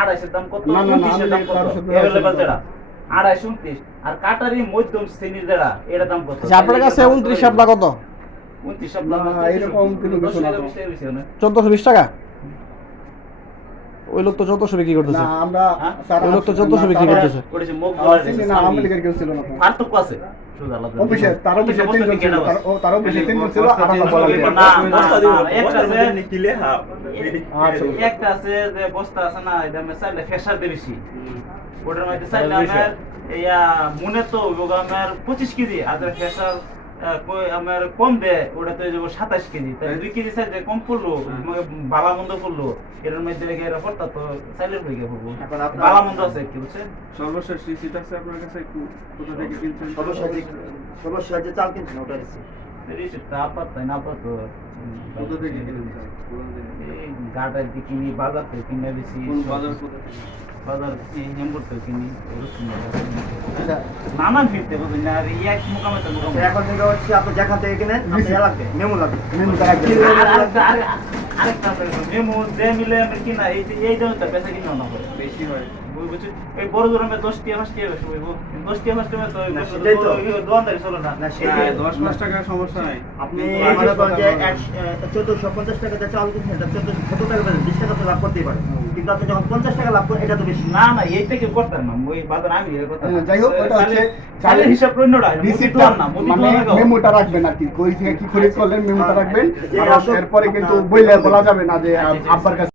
আড়াইশের দাম কত? উনত্রিশের দাম কত? অ্যাভেলেবল যেটা আড়াইশো উনত্রিশ। আর কাটারি মধ্যম শ্রেণির যেটা এটা দাম কত? আচ্ছা, আপনার কাছে উনত্রিশ আপনার কত? উনত্রিশ আপনার না, এরকম। চোদ্দশো বিশ টাকা? ওই লোক তো চোদ্দশো বিক্রি করতেছে? না আমরা হ্যাঁ? ওই লোক তো 1400 বিক্রি করতেছে। পার্থক্য আছে? একটা আছে যে বস্তা আছে না এটা চাইলে ফেসার বেশি ওটার মধ্যে চাইলে আমার ইয়া মনে তো পঁচিশ কেজি আর ফেসার আমার কম দেয় ওটা তো যাব সাতাশ কেজি। তাই দুই কেজি চাইলে কম পড়ল মানে বালা মন্দ পড়ল। এটার মধ্যে লেগে এরা পড়তা তো চাইলে হয়ে গেছে এখন বালা মন্দ আছে কি বুঝছেন? সর্বশেষ রিসিট আছে আপনার কাছে একটু কোথা থেকে কিনছেন? সমস্যা যে যে চাল কিনছেন ওটা আপাত তাই না আপাত কোথা থেকে কিনেছেন? গাটার দিয়ে কিনি বাজার থেকে কিনে বেশি কোন বাজার কোথা থেকে? বাজার হেমপুর থেকে কিনি রসুন বাজার থেকে কিনি। আচ্ছা, নানান ফিরতে বুঝলি না এক মোকামে তো মোকামে এখন থেকে হচ্ছে আপনি যেখান থেকে কিনেন লাগবে মেমো লাগবে মেমোটা আরেকটা আরে- আরেকটা আছে, মেমু যে মিলে আমরা কিনা এই এই জন্য তো পেশা কিনে না বেশি হয় বুঝ- বড় দশ টিয়া পাঁচ টিয়া বেশি হইব দশ টিয়া পাঁচ টিয়া তো সেটাই তো। দোয়ানদারি চলো না না, হ্যাঁ, দশ পাঁচ টাকার সমস্যা নাই আপনি মনে চোদ্দশো পঞ্চাশ টাকা চাল কিনছেন চোদ্দশো সত্তর টাকা বিশ টাকা তো লাভ করতেই পারেন কিন্তু আপনি যখন পঞ্চাশ টাকা লাভ করেন এটা তো বেশি। না না এইটা কেউ করতাম না। ওই বাজার আমি হ্যাঁ, যাই হোক, ওটা হচ্ছে চালের হিসাব করে রিসিপ্টটা না মানে মেমোটা রাখবেন আর কি কই থেকে কি খরিদ করলেন মেমোটা রাখবেন? যে এরপরে কিন্তু বইলে বলা যাবে না যে আব্বার কাছে